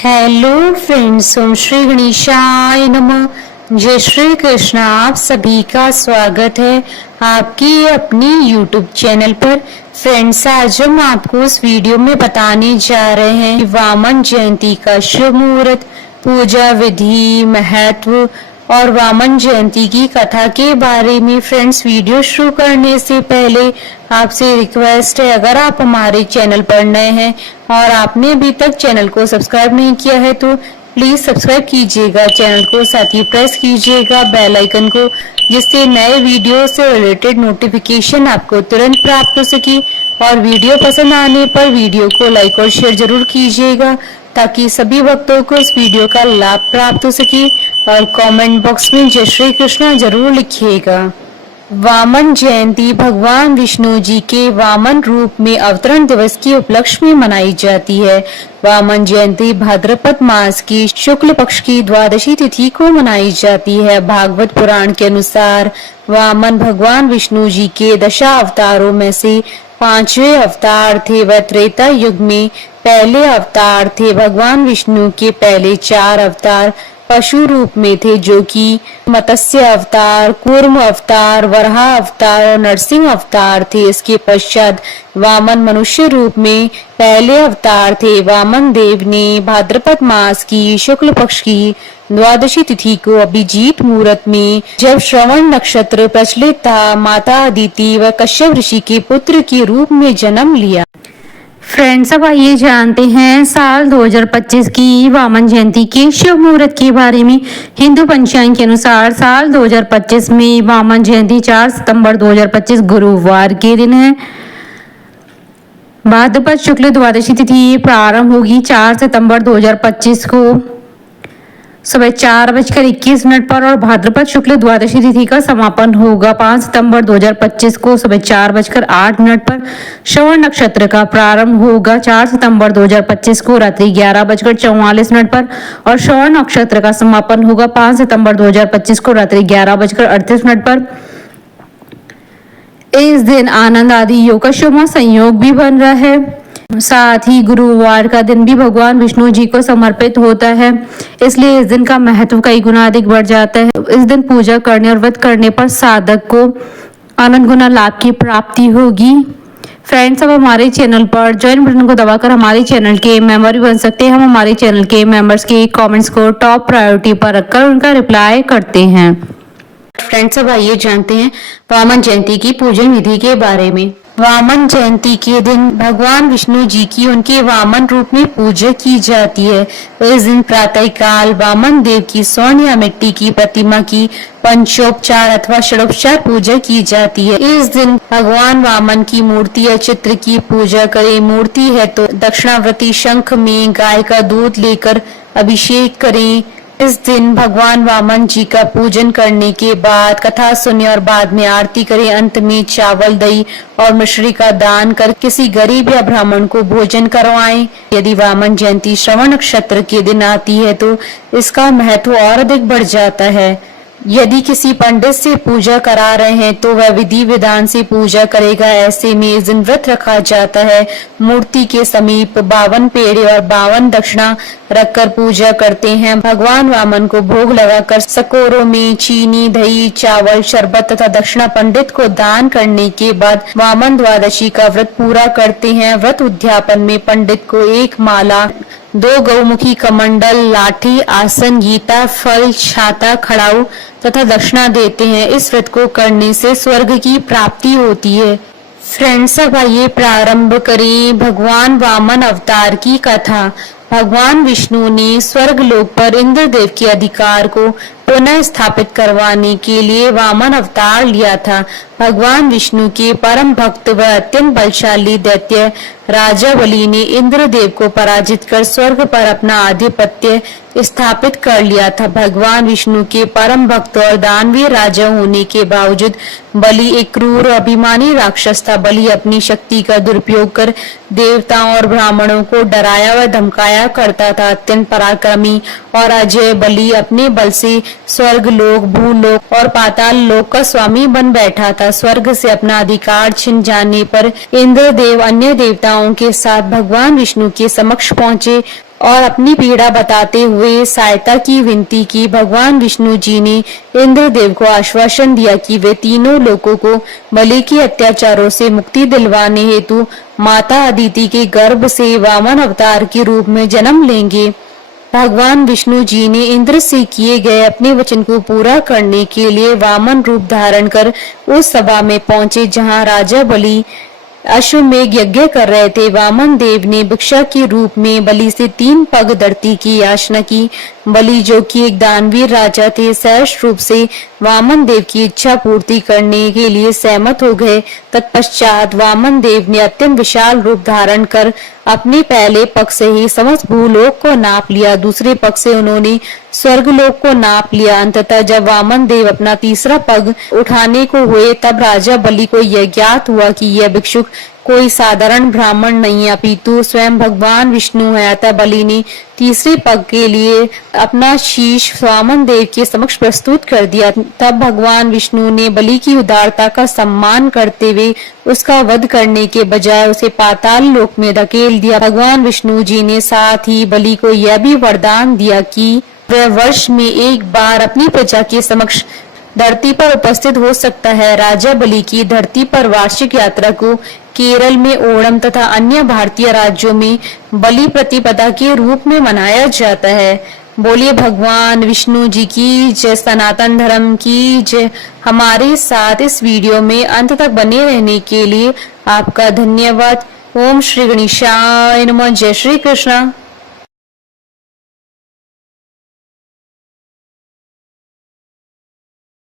Hello friends, ओम श्री गणेशाय नमः। जय श्री कृष्ण। आप सभी का स्वागत है आपकी अपनी यूट्यूब चैनल पर। फ्रेंड्स, आज हम आपको इस वीडियो में बताने जा रहे हैं कि वामन जयंती का शुभ मुहूर्त, पूजा विधि, महत्व और वामन जयंती की कथा के बारे में। फ्रेंड्स, वीडियो शुरू करने से पहले आपसे रिक्वेस्ट है, अगर आप हमारे चैनल पर नए हैं और आपने अभी तक चैनल को सब्सक्राइब नहीं किया है तो प्लीज सब्सक्राइब कीजिएगा चैनल को, साथ ही प्रेस कीजिएगा बेल आइकन को, जिससे नए वीडियो से रिलेटेड नोटिफिकेशन आपको तुरंत प्राप्त हो सके। और वीडियो पसंद आने पर वीडियो को लाइक और शेयर जरूर कीजिएगा ताकि सभी भक्तों को इस वीडियो का लाभ प्राप्त हो सके। और कमेंट बॉक्स में जय श्री कृष्ण जरूर लिखिएगा। वामन जयंती भगवान विष्णु जी के वामन रूप में अवतरण दिवस की उपलक्ष्य में मनाई जाती है। वामन जयंती भाद्रपद मास की शुक्ल पक्ष की द्वादशी तिथि को मनाई जाती है। भागवत पुराण के अनुसार वामन भगवान विष्णु जी के दशा अवतारों में से पांचवें अवतार थे। वह त्रेता युग में पहले अवतार थे। भगवान विष्णु के पहले 4 अवतार पशु रूप में थे, जो कि मत्स्य अवतार, कूर्म अवतार, वराह अवतार और नरसिंह अवतार थे। इसके पश्चात वामन मनुष्य रूप में पहले अवतार थे। वामन देव ने भाद्रपद मास की शुक्ल पक्ष की द्वादशी तिथि को अभिजीत मुहूर्त में, जब श्रवण नक्षत्र प्रचलित था, माता अदिति व कश्यप ऋषि के पुत्र के रूप में जन्म लिया। फ्रेंड्स, अब आइए जानते हैं साल 2025 की वामन जयंती के शुभ मुहूर्त के बारे में। हिंदू पंचांग के अनुसार साल 2025 में वामन जयंती 4 सितंबर 2025 गुरुवार के दिन है। भाद्रपद शुक्ल द्वादशी तिथि प्रारंभ होगी 4 सितंबर 2025 को सुबह 4:21 पर और भाद्रपद शुक्ल द्वादशी तिथि का समापन होगा 5 सितंबर 2025 को सुबह 4:08 पर। श्रवण नक्षत्र का प्रारंभ होगा 4 सितंबर 2025 को रात्रि 11:44 पर और श्रवण नक्षत्र का समापन होगा 5 सितंबर 2025 को रात्रि 11:38 पर। इस दिन आनंद आदि योग का शुभ संयोग भी बन रहा है। साथ ही गुरुवार का दिन भी भगवान विष्णु जी को समर्पित होता है, इसलिए इस दिन का महत्व कई गुना अधिक बढ़ जाता है। इस दिन पूजा करने और व्रत करने पर साधक को अनंत गुना लाभ की प्राप्ति होगी। फ्रेंड्स, अब हमारे चैनल पर ज्वाइन बटन को दबाकर हमारे चैनल के मेंबर भी बन सकते हैं। हम हमारे चैनल के मेंबर्स के कमेंट्स को टॉप प्रायोरिटी पर रखकर उनका रिप्लाई करते हैं। फ्रेंड्स, अब आइए जानते हैं वामन जयंती की पूजन विधि के बारे में। वामन जयंती के दिन भगवान विष्णु जी की उनके वामन रूप में पूजा की जाती है। इस दिन प्रातः काल वामन देव की स्वर्ण या मिट्टी की प्रतिमा की पंचोपचार अथवा षडोपचार पूजा की जाती है। इस दिन भगवान वामन की मूर्ति या चित्र की पूजा करें। मूर्ति है तो दक्षिणावर्ती शंख में गाय का दूध लेकर अभिषेक करें। इस दिन भगवान वामन जी का पूजन करने के बाद कथा सुने और बाद में आरती करें। अंत में चावल, दही और मिश्री का दान कर किसी गरीब या ब्राह्मण को भोजन करवाएं। यदि वामन जयंती श्रवण नक्षत्र के दिन आती है तो इसका महत्व और अधिक बढ़ जाता है। यदि किसी पंडित से पूजा करा रहे हैं तो वह विधि विधान से पूजा करेगा। ऐसे में इस दिन व्रत रखा जाता है। मूर्ति के समीप 52 पेड़े और 52 दक्षिणा रखकर पूजा करते हैं। भगवान वामन को भोग लगाकर सकोरों में चीनी, दही, चावल, शरबत तथा दक्षिणा पंडित को दान करने के बाद वामन द्वादशी का व्रत पूरा करते हैं। व्रत उद्यापन में पंडित को 1 माला, 2 गौमुखी कमंडल, लाठी, आसन, गीता, फल, छाता, खड़ाऊ तथा दक्षिणा देते हैं। इस व्रत को करने से स्वर्ग की प्राप्ति होती है। फ्रेंड्स, अब आइए प्रारंभ करें भगवान वामन अवतार की कथा। भगवान विष्णु ने स्वर्ग लोक पर इंद्रदेव के अधिकार को पुनः स्थापित करवाने के लिए वामन अवतार लिया था। भगवान विष्णु के परम भक्त व अत्यंत बलशाली दैत्य राजा बलि ने इंद्रदेव को पराजित कर स्वर्ग पर अपना आधिपत्य स्थापित कर लिया था। भगवान विष्णु के परम भक्त और दानवीय राजा होने के बावजूद बलि एक क्रूर और अभिमानी राक्षस था। बलि अपनी शक्ति का दुरुपयोग कर देवताओं और ब्राह्मणों को डराया व धमकाया करता था। अत्यंत पराक्रमी और अजय बलि अपने बल से स्वर्ग लोक, भूलोक और पाताल लोक का स्वामी बन बैठा था। स्वर्ग से अपना अधिकार छिन जाने पर इंद्रदेव अन्य देवताओं के साथ भगवान विष्णु के समक्ष पहुंचे। और अपनी पीड़ा बताते हुए सहायता की विनती की। भगवान विष्णु जी ने इंद्रदेव को आश्वासन दिया कि वे तीनों लोगों को बलि के अत्याचारों से मुक्ति दिलवाने हेतु माता अदिति के गर्भ से वामन अवतार के रूप में जन्म लेंगे। भगवान विष्णु जी ने इंद्र से किए गए अपने वचन को पूरा करने के लिए वामन रूप धारण कर उस सभा में पहुंचे जहां राजा बलि अश्वमेघ यज्ञ कर रहे थे। वामन देव ने भिक्षा के रूप में बलि से 3 पग धरती की याचना की। बलि जो कि एक दानवीर राजा थे, सहर्ष रूप से वामन देव की इच्छा पूर्ति करने के लिए सहमत हो गए। तत्पश्चात वामन देव ने अत्यंत विशाल रूप धारण कर अपने पहले पग से ही समस्त भूलोक को नाप लिया। दूसरे पग से उन्होंने स्वर्गलोक को नाप लिया। अंततः जब वामन देव अपना तीसरा पग उठाने को हुए तब राजा बलि को यह ज्ञात हुआ कि यह भिक्षुक कोई साधारण ब्राह्मण नहीं है अपितु स्वयं भगवान विष्णु है। अतः बलि ने तीसरे पग के लिए अपना शीश वामन देव के समक्ष प्रस्तुत कर दिया। तब भगवान विष्णु ने बलि की उदारता का सम्मान करते हुए उसका वध करने के बजाय उसे पाताल लोक में धकेल दिया। भगवान विष्णु जी ने साथ ही बलि को यह भी वरदान दिया कि वह वर्ष में एक बार अपनी प्रजा के समक्ष धरती पर उपस्थित हो सकता है। राजा बलि की धरती पर वार्षिक यात्रा को केरल में ओणम तथा अन्य भारतीय राज्यों में बलि प्रतिपदा के रूप में मनाया जाता है। बोलिए भगवान विष्णु जी की जय, सनातन धर्म की जय। हमारे साथ इस वीडियो में अंत तक बने रहने के लिए आपका धन्यवाद। ओम श्री गणेशाय नमः। जय श्री कृष्ण।